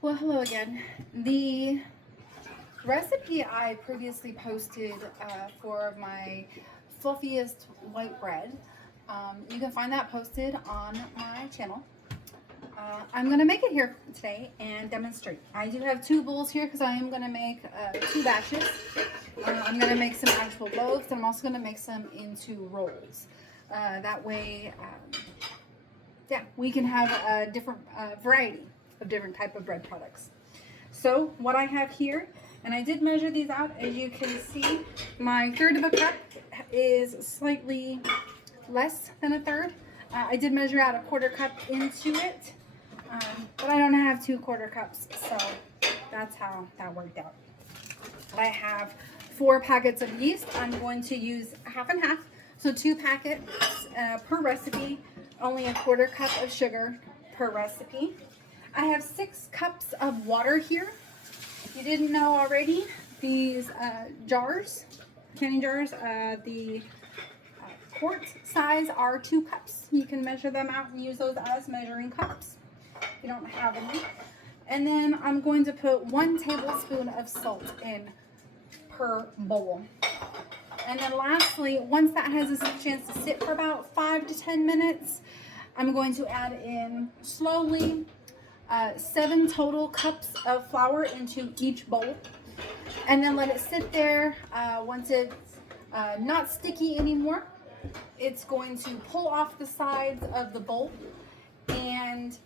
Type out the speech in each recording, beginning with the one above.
Well, hello again. The recipe I previously posted for my fluffiest white bread, you can find that posted on my channel. I'm going to make it here today and demonstrate. I do have two bowls here because I am going to make two batches. I'm going to make some actual loaves, and I'm also going to make some into rolls. That way, yeah, we can have a different variety of different type of bread products. So what I have here, and I did measure these out, as you can see, my third of a cup is slightly less than a third. I did measure out a quarter cup into it, but I don't have 2/4 cups, so that's how that worked out. I have 4 packets of yeast. I'm going to use half and half, so 2 packets per recipe, only a quarter cup of sugar per recipe. I have 6 cups of water here. If you didn't know already, these jars, canning jars, the quart size are 2 cups. You can measure them out and use those as measuring cups if you don't have any. And then I'm going to put 1 tablespoon of salt in per bowl. And then lastly, once that has a chance to sit for about 5 to 10 minutes, I'm going to add in slowly 7 total cups of flour into each bowl, and then let it sit there. Once it's not sticky anymore, it's going to pull off the sides of the bowl, and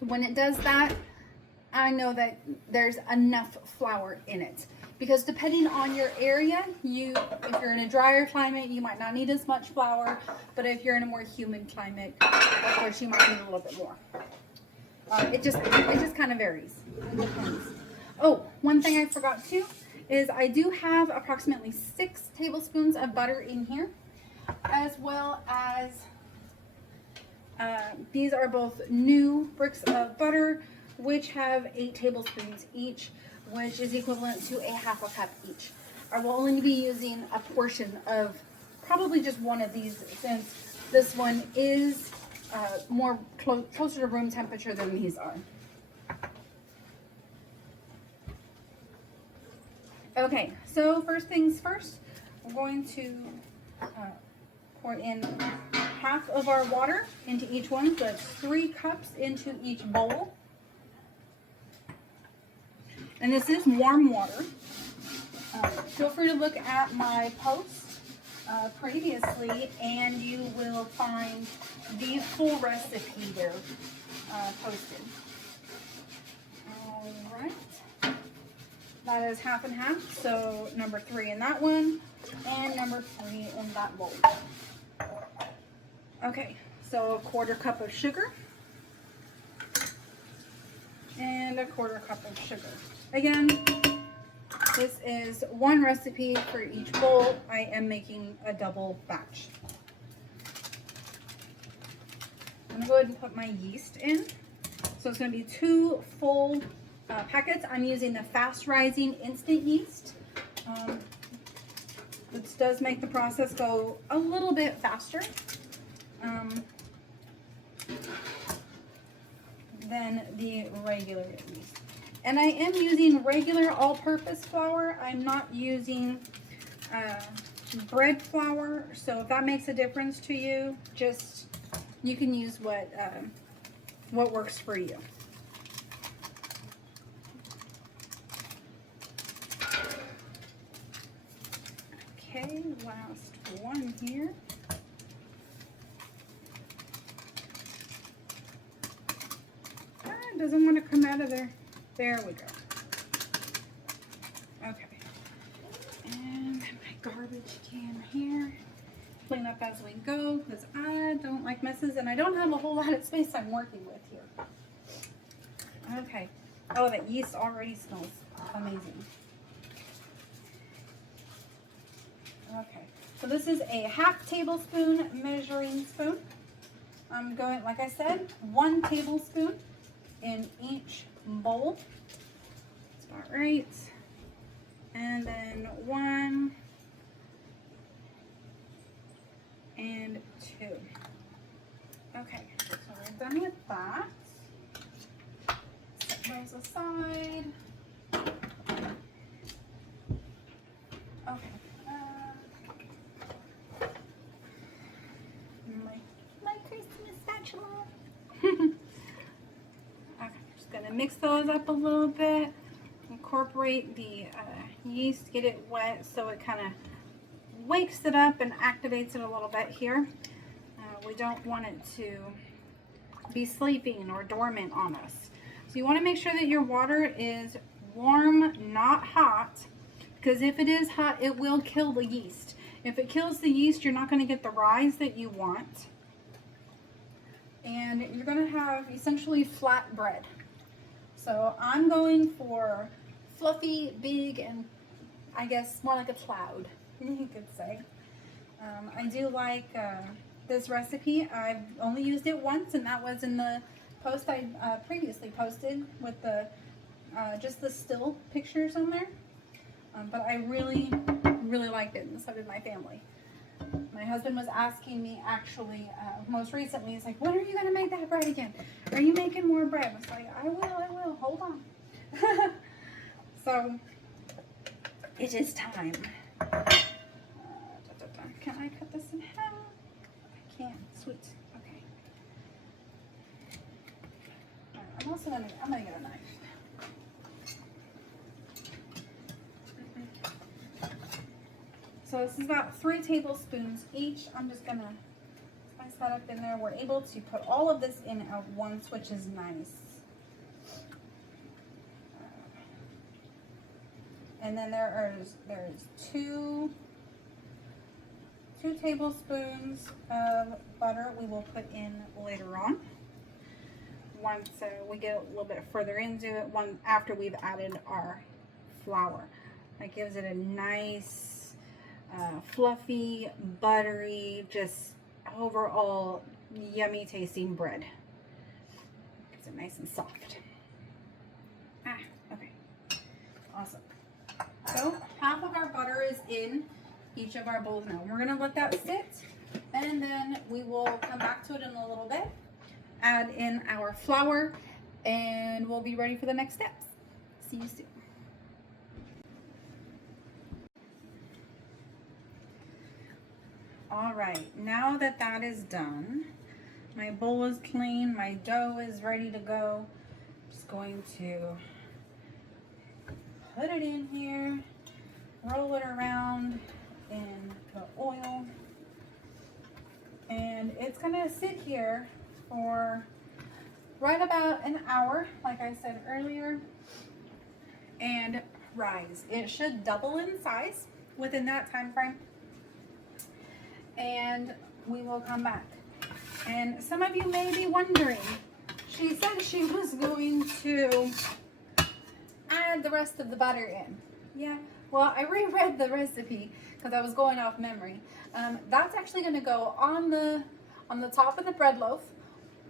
when it does that, I know that there's enough flour in it, because depending on your area, if you're in a drier climate, you might not need as much flour, but if you're in a more humid climate, of course you might need a little bit more. It just kind of varies. It depends. Oh, one thing I forgot too is I do have approximately 6 tablespoons of butter in here, as well as these are both new bricks of butter, which have 8 tablespoons each, which is equivalent to a half a cup each. I will only be using a portion of probably just one of these, since this one is closer to room temperature than these are. Okay, so first things first, we're going to pour in half of our water into each one, so that's 3 cups into each bowl. And this is warm water. Feel free to look at my posts previously, and you will find the full recipe there posted. All right, that is half and half, so number 3 in that one and number 3 in that bowl. Okay, so a quarter cup of sugar and a quarter cup of sugar. Again, this is one recipe for each bowl. I am making a double batch. I'm gonna go ahead and put my yeast in. So it's gonna be 2 full packets. I'm using the fast rising instant yeast. This does make the process go a little bit faster than the regular yeast. And I am using regular all-purpose flour. I'm not using bread flour, so if that makes a difference to you, just you can use what works for you. Okay, last one here. It doesn't want to come out of there. There we go. Okay. And my garbage can here. Clean up as we go, because I don't like messes, and I don't have a whole lot of space I'm working with here. Okay. Oh, that yeast already smells amazing. Okay. So this is a half tablespoon measuring spoon. I'm going, like I said, 1 tablespoon in each bowl. That's about right. And then 1 and 2. Okay, so we're done with that. Set those aside. Okay. My Christmas spatula. Okay, just gonna mix those up a little bit. Incorporate the yeast, get it wet so it kind of wakes it up and activates it a little bit here. We don't want it to be sleeping or dormant on us. So you want to make sure that your water is warm, not hot, because if it is hot, it will kill the yeast. If it kills the yeast, you're not going to get the rise that you want. And you're going to have essentially flat bread. So I'm going for fluffy, big, and I guess more like a cloud, you could say. I do like this recipe. I've only used it once, and that was in the post I previously posted with the just the still pictures on there. But I really liked it, and so did my family. My husband was asking me actually most recently, he's like, when are you going to make that bread again? Are you making more bread? I was like, I will, hold on. So, it is time. Can I cut this in half? I can, sweet, okay. Right, I'm gonna get a knife. So this is about 3 tablespoons each. I'm just gonna slice that up in there. We're able to put all of this in at once, which is nice. And then there's 2 tablespoons of butter we will put in later on. Once we get a little bit further into it, after we've added our flour. That gives it a nice fluffy, buttery, just overall yummy tasting bread. Gets it nice and soft. Okay. Awesome. So half of our butter is in each of our bowls now. We're gonna let that sit, and then we will come back to it in a little bit, add in our flour, and we'll be ready for the next steps. See you soon. All right, now that that is done, my bowl is clean, my dough is ready to go. Just going to put it in here, roll it around in the oil, and it's gonna sit here for right about an hour, like I said earlier, and rise. It should double in size within that time frame, and we will come back. And some of you may be wondering, she said she was going to add the rest of the butter in. Yeah, well, I reread the recipe because I was going off memory. That's actually going to go on the top of the bread loaf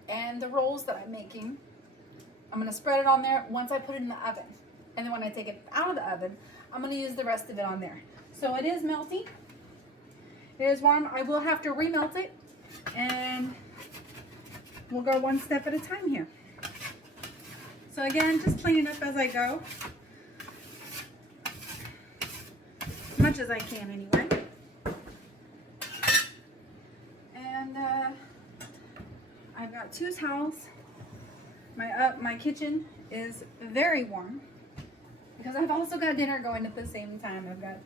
and the rolls that I'm making. I'm going to spread it on there once I put it in the oven. And then when I take it out of the oven, I'm going to use the rest of it on there. So it is melty. It is warm. I will have to remelt it, and we'll go one step at a time here. So again, just clean it up as I go. As much as I can anyway. And I've got 2 towels. My kitchen is very warm because I've also got dinner going at the same time. I've got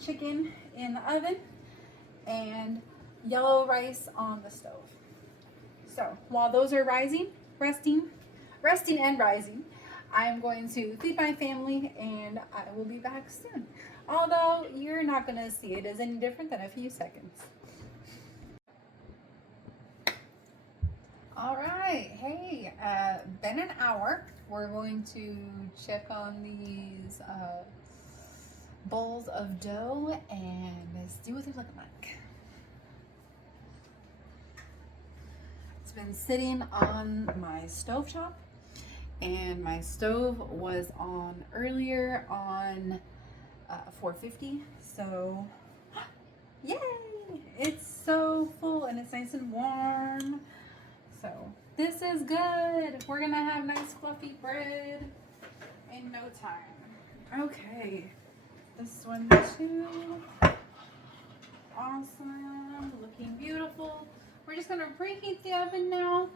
chicken in the oven and yellow rice on the stove. So while those are resting and rising, I'm going to feed my family, and I will be back soon. Although you're not going to see it as any different than a few seconds. All right, hey, been an hour. We're going to check on these bowls of dough and see what they look like. It's been sitting on my stovetop, and my stove was on earlier on 450, so yay, it's so full and it's nice and warm. So This is good. We're gonna have nice fluffy bread in no time. Okay, this one too. Awesome, looking beautiful. We're just gonna preheat the oven now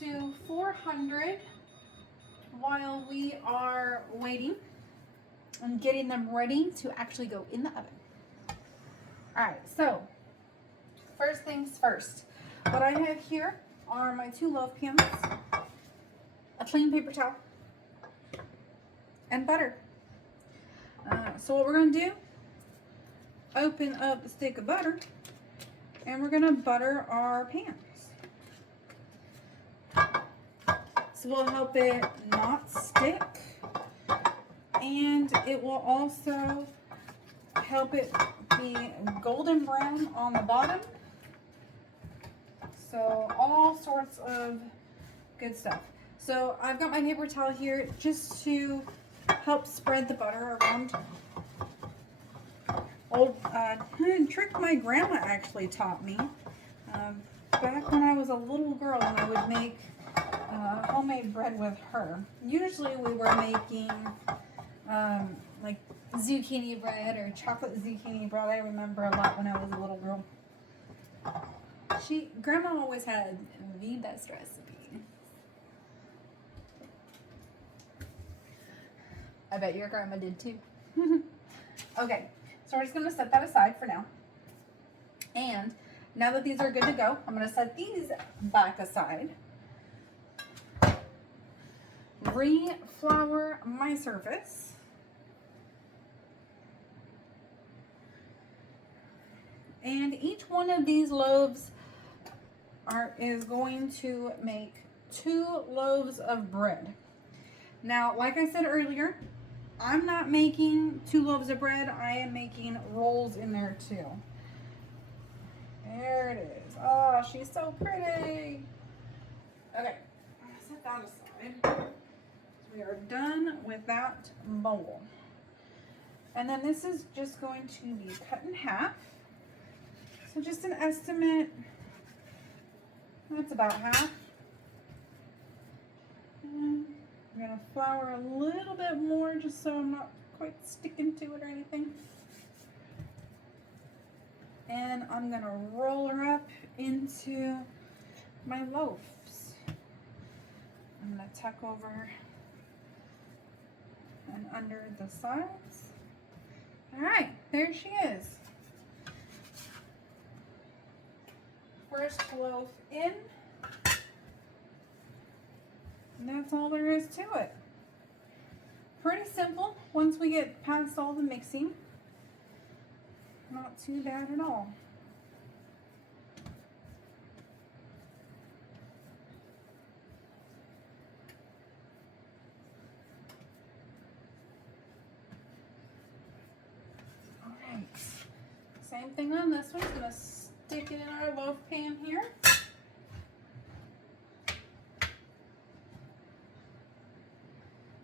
to 400 while we are waiting and getting them ready to actually go in the oven. All right, so first things first. What I have here are my 2 loaf pans, a clean paper towel, and butter. So what we're gonna do, open up a stick of butter and we're gonna butter our pans. So we'll help it not stick, and it will also help it be golden brown on the bottom. So all sorts of good stuff. So I've got my paper towel here just to help spread the butter around. Old trick my grandma actually taught me back when I was a little girl, and I would make homemade bread with her. Usually we were making like zucchini bread or chocolate zucchini bread. I remember a lot when I was a little girl. Grandma always had the best recipe. I bet your grandma did too. Okay, so we're just gonna set that aside for now. And now that these are good to go, I'm gonna set these back aside. Re-flour my surface. And each one of these loaves is going to make 2 loaves of bread. Now, like I said earlier, I'm not making 2 loaves of bread. I am making rolls in there too. There it is. Oh, she's so pretty. Okay, I'm gonna set that aside. We are done with that bowl. And then this is just going to be cut in half. So just an estimate, that's about half. And I'm gonna flour a little bit more just so I'm not quite sticking to it or anything. And I'm gonna roll her up into my loaves. I'm gonna tuck over and under the sides. All right, there she is. First loaf in. And that's all there is to it. Pretty simple once we get past all the mixing. Not too bad at all. All right. Same thing on this one. Just gonna stick it in our loaf pan here.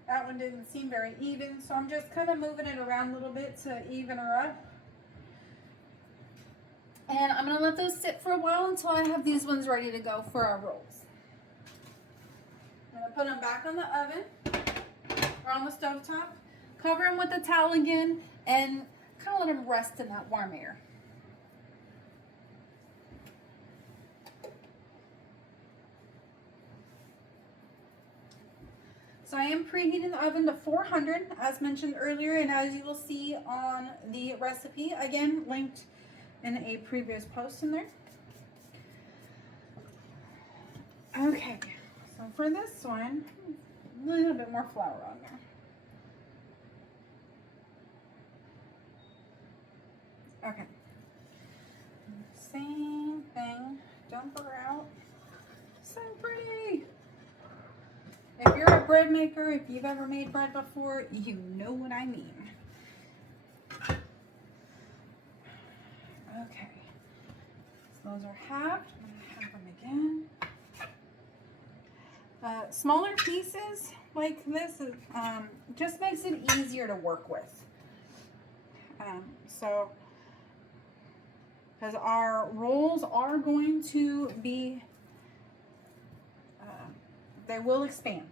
That one didn't seem very even, so I'm just kind of moving it around a little bit to even her up. And I'm going to let those sit for a while until I have these ones ready to go for our rolls. I'm going to put them back on the oven or on the stovetop, cover them with a towel again, and kind of let them rest in that warm air. So I am preheating the oven to 400 as mentioned earlier, and as you will see on the recipe, again linked in a previous post in there. Okay, so for this one, a little bit more flour on there. Okay, same thing, dump her out. So pretty. If you're a bread maker, if you've ever made bread before, you know what I mean. Okay, so those are halved. I'm going to halve them again. Smaller pieces like this just makes it easier to work with. So, because our rolls are going to be they will expand.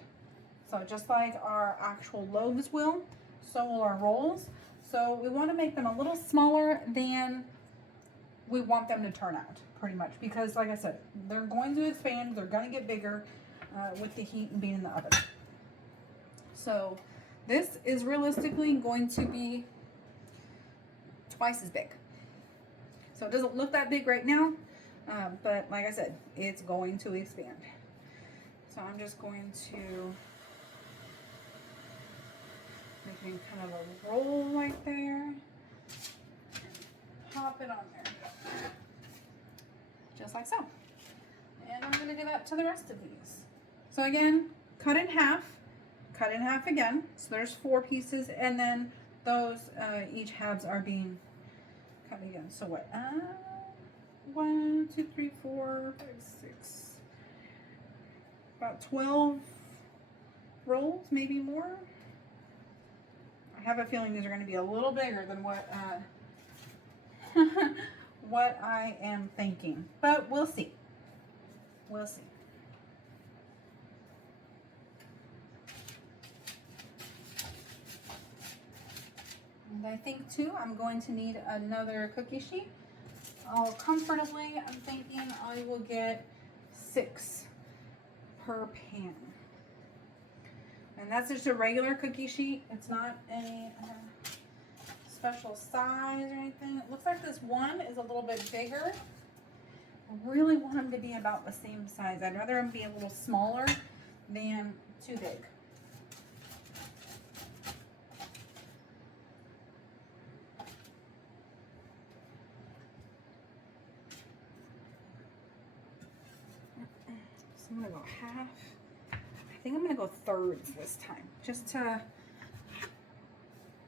So just like our actual loaves will, so will our rolls. So we want to make them a little smaller than we want them to turn out, pretty much. Because like I said, they're going to expand, they're going to get bigger with the heat and being in the oven. So this is realistically going to be twice as big. So it doesn't look that big right now, but like I said, it's going to expand. So I'm just going to make kind of a roll right there. Pop it on there. Just like so. And I'm going to do that to the rest of these. So again, cut in half again. So there's 4 pieces, and then those each halves are being cut again. So what? 1, 2, 3, 4, 5, 6. About 12 rolls, maybe more. I have a feeling these are going to be a little bigger than what what I am thinking, but we'll see. We'll see. And I think too, I'm going to need another cookie sheet. I'll comfortably, I'm thinking I will get 6 per pan. And that's just a regular cookie sheet. It's not any special size or anything. It looks like this one is a little bit bigger. I really want them to be about the same size. I'd rather them be a little smaller than too big. So I'm gonna go half. I think I'm gonna go thirds this time, just to,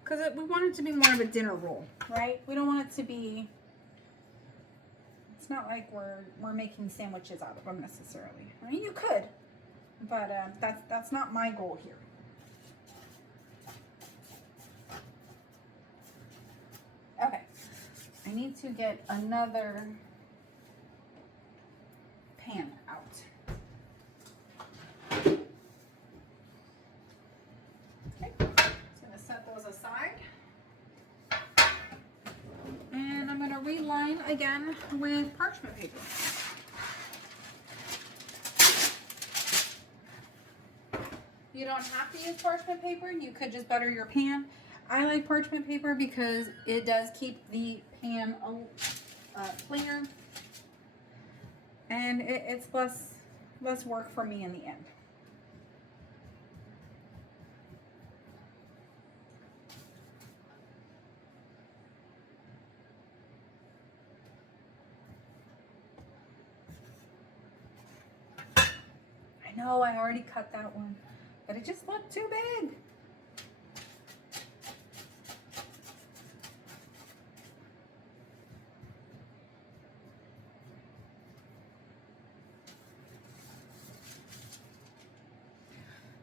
because we want it to be more of a dinner roll, right? We don't want it to be, it's not like we're making sandwiches out of them necessarily. I mean, you could, but that's not my goal here. Okay, I need to get another pan out. Okay, just gonna set those aside. And I'm gonna reline again with parchment paper. You don't have to use parchment paper, you could just butter your pan. I like parchment paper because it does keep the pan cleaner, and it's less work for me in the end. I know I already cut that one, but it just looked too big.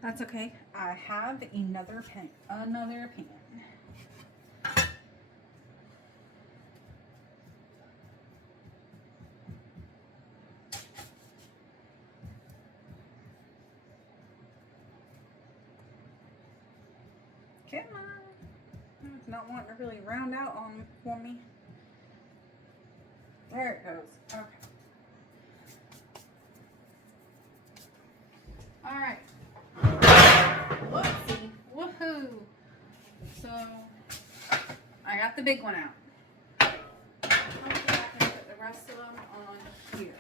That's okay. I have another pan. Come on. It's not wanting to really round out on for me. There it goes. Okay. All right. Whoopsie. Woohoo. So I got the big one out. Hopefully I can put the rest of them on here.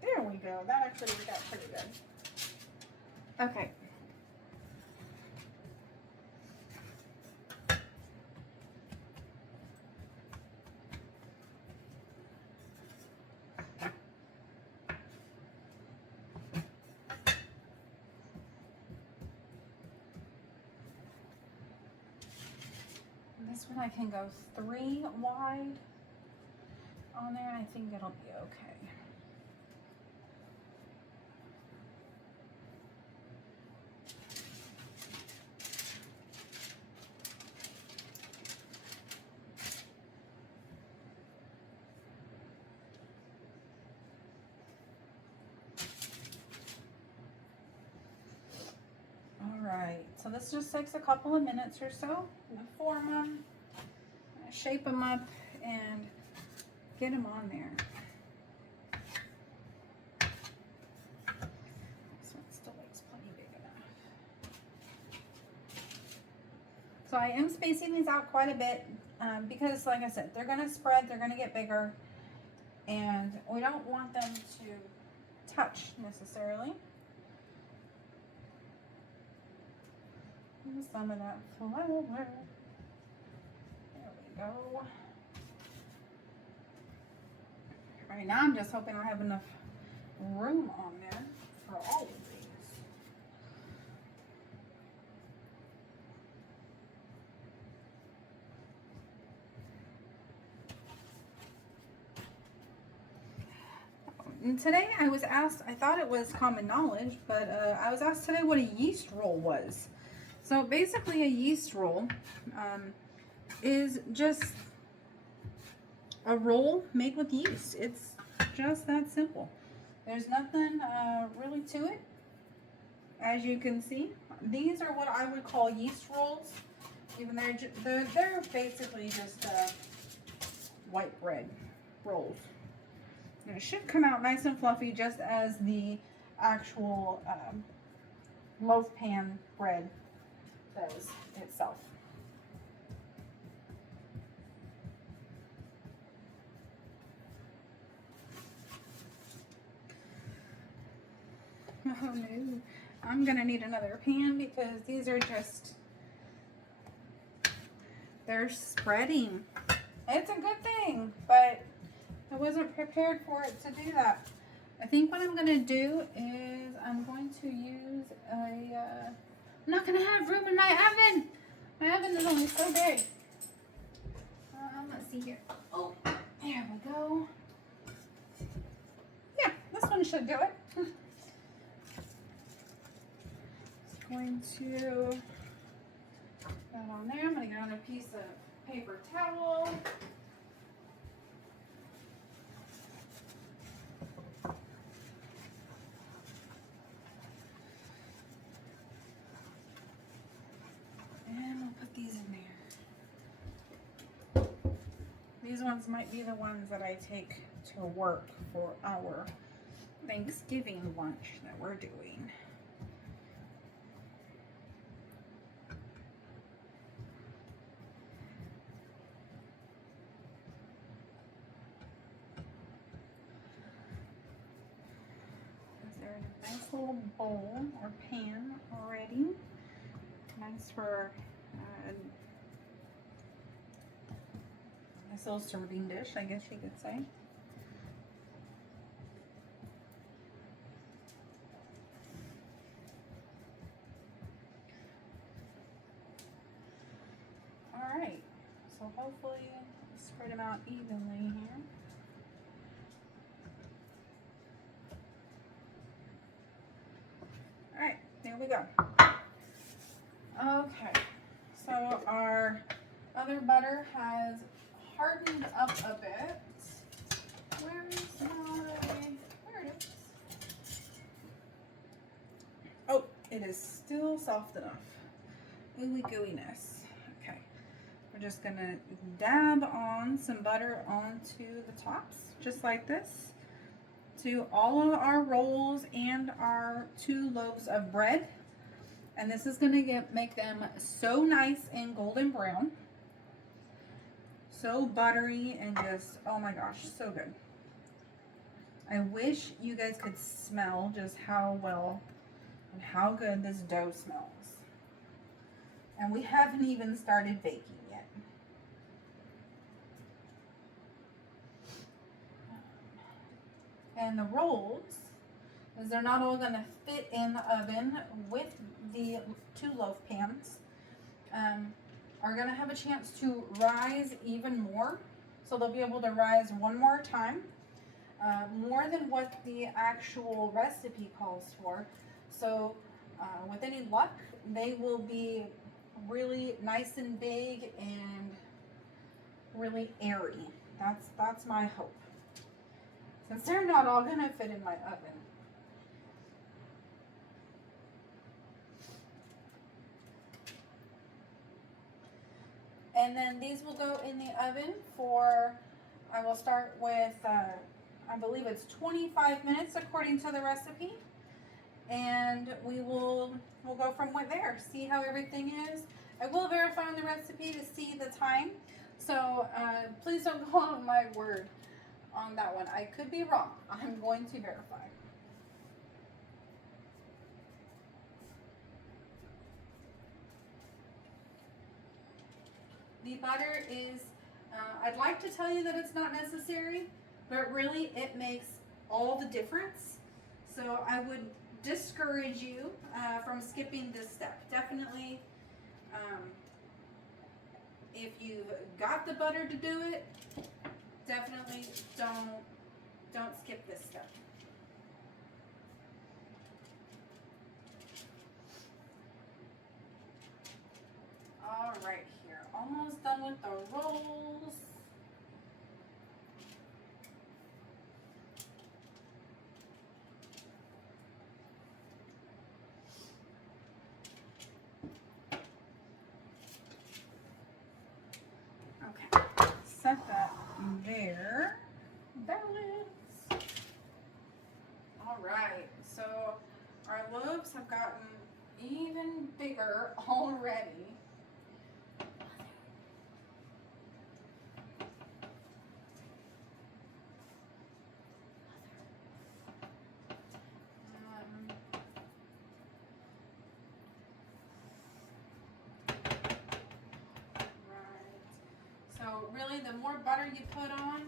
There we go. That actually worked out pretty good. Okay. This one I can go 3 wide on there, and I think it'll be okay. this just takes a couple of minutes or so. I'm gonna form them, shape them up, and get them on there. This one still looks plenty big enough. So I am spacing these out quite a bit because, like I said, they're gonna spread, they're gonna get bigger, and we don't want them to touch necessarily. Some of that flour. There we go. Right now I'm just hoping I have enough room on there for all of these. And today I was asked, I thought it was common knowledge, but I was asked today what a yeast roll was. So basically a yeast roll is just a roll made with yeast. It's just that simple. There's nothing really to it. As you can see, these are what I would call yeast rolls. Even they're basically just white bread rolls. And it should come out nice and fluffy, just as the actual loaf pan bread does itself. Oh no, I'm gonna need another pan because these are just, they're spreading. It's a good thing, but I wasn't prepared for it to do that. I think what I'm gonna do is I'm going to use a, I'm not gonna have room in my oven. My oven is only so big. Let's see here. Oh, there we go. Yeah, this one should do it. Just going to put that on there. I'm gonna get on a piece of paper towel. And we'll put these in there. These ones might be the ones that I take to work for our Thanksgiving lunch that we're doing. They're in a nice little bowl or pan already. Nice for nice little serving dish, I guess you could say. All right, so hopefully spread them out evenly here. All right, there we go. Okay, so our other butter has hardened up a bit. Where is there it is. Oh, it is still soft enough. Ooey gooiness. Okay, we're just gonna dab on some butter onto the tops, just like this, to all of our rolls and our 2 loaves of bread. And this is gonna make them so nice and golden brown. So buttery and just, oh my gosh, so good. I wish you guys could smell just how well and how good this dough smells. And we haven't even started baking yet. And the rolls, as they're not all gonna fit in the oven with the 2 loaf pans, are gonna have a chance to rise even more. So they'll be able to rise one more time, more than what the actual recipe calls for. So with any luck, they will be really nice and big and really airy. That's my hope. Since they're not all gonna fit in my oven. And then these will go in the oven for, I will start with, I believe it's 25 minutes according to the recipe. And we'll go from there, see how everything is. I will verify on the recipe to see the time. So please don't go on my word on that one. I could be wrong. I'm going to verify. The butter is, I'd like to tell you that it's not necessary, but really it makes all the difference. So I would discourage you from skipping this step. Definitely, if you've got the butter to do it, definitely don't skip this step. All right, here, almost done with the rolls. Okay, set that there. There it is. All right, so our loaves have gotten even bigger already. So really, the more butter you put on,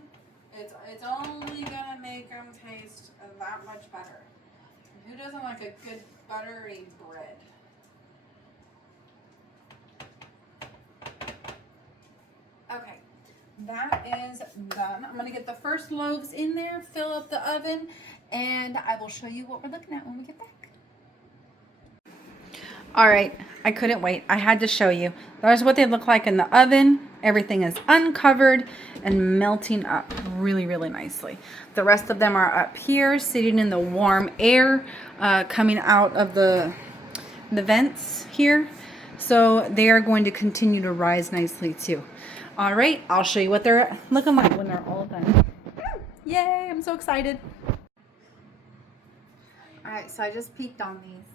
it's only gonna make them taste that much better. Who doesn't like a good buttery bread? Okay, that is done. I'm gonna get the first loaves in there, fill up the oven, and I will show you what we're looking at when we get back. All right, I couldn't wait. I had to show you. There's what they look like in the oven. Everything is uncovered and melting up really, really nicely. The rest of them are up here, sitting in the warm air, coming out of the vents here. So they are going to continue to rise nicely too. All right, I'll show you what they're looking like when they're all done. Yay, I'm so excited. All right, so I just peeked on these.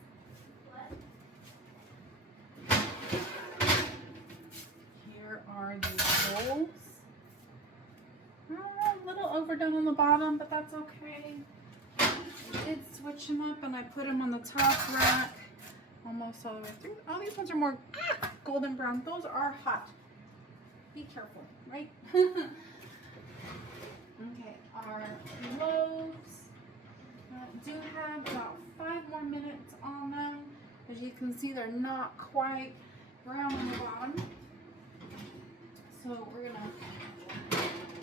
Are these rolls. A little overdone on the bottom, but that's okay. I did switch them up and I put them on the top rack almost all the way through. Oh, these ones are more golden brown. Those are hot. Be careful, right? Okay, our loaves do have about 5 more minutes on them. As you can see, they're not quite brown on the bottom. So we're gonna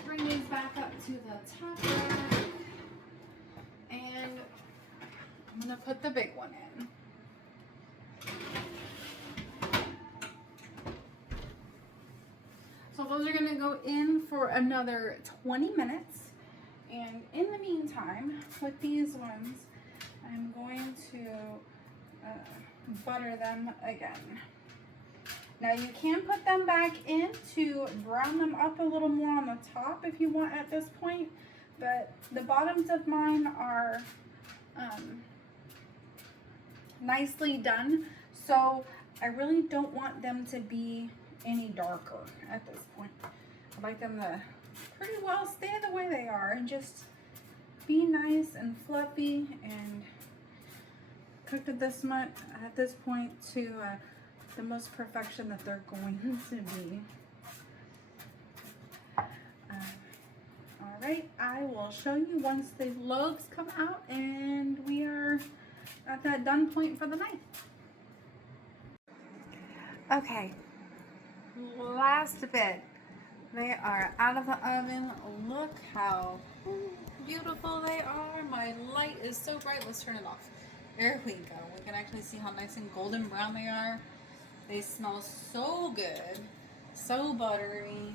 bring these back up to the top rack, and I'm gonna put the big one in. So those are gonna go in for another 20 minutes. And in the meantime, with these ones, I'm going to butter them again. Now you can put them back in to brown them up a little more on the top if you want at this point, but the bottoms of mine are nicely done, so I really don't want them to be any darker at this point. I like them to pretty well stay the way they are and just be nice and fluffy and cooked at this much at this point to the most perfection that they're going to be. All right, I will show you once the loaves come out and we are at that done point for the night. Okay, last bit. They are out of the oven. Look how beautiful they are. My light is so bright. Let's turn it off. There we go. We can actually see how nice and golden brown they are. They smell so good, so buttery.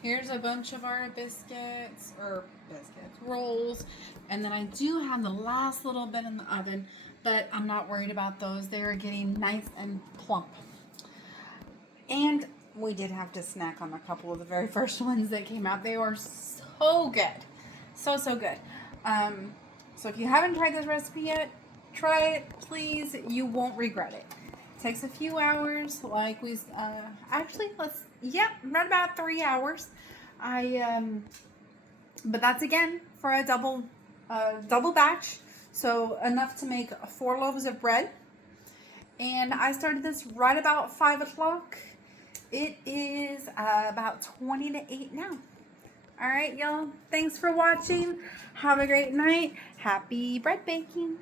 Here's a bunch of our rolls. And then I do have the last little bit in the oven, but I'm not worried about those. They are getting nice and plump. And we did have to snack on a couple of the very first ones that came out. They were so good. So good. So if you haven't tried this recipe yet, try it, please. You won't regret it. It takes a few hours, like we, actually, right about 3 hours. But that's again for a double batch. So enough to make 4 loaves of bread. And I started this right about 5 o'clock. It is about 20 to 8 now. All right, y'all. Thanks for watching. Have a great night. Happy bread baking.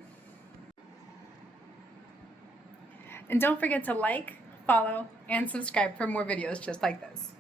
And don't forget to like, follow, and subscribe for more videos just like this.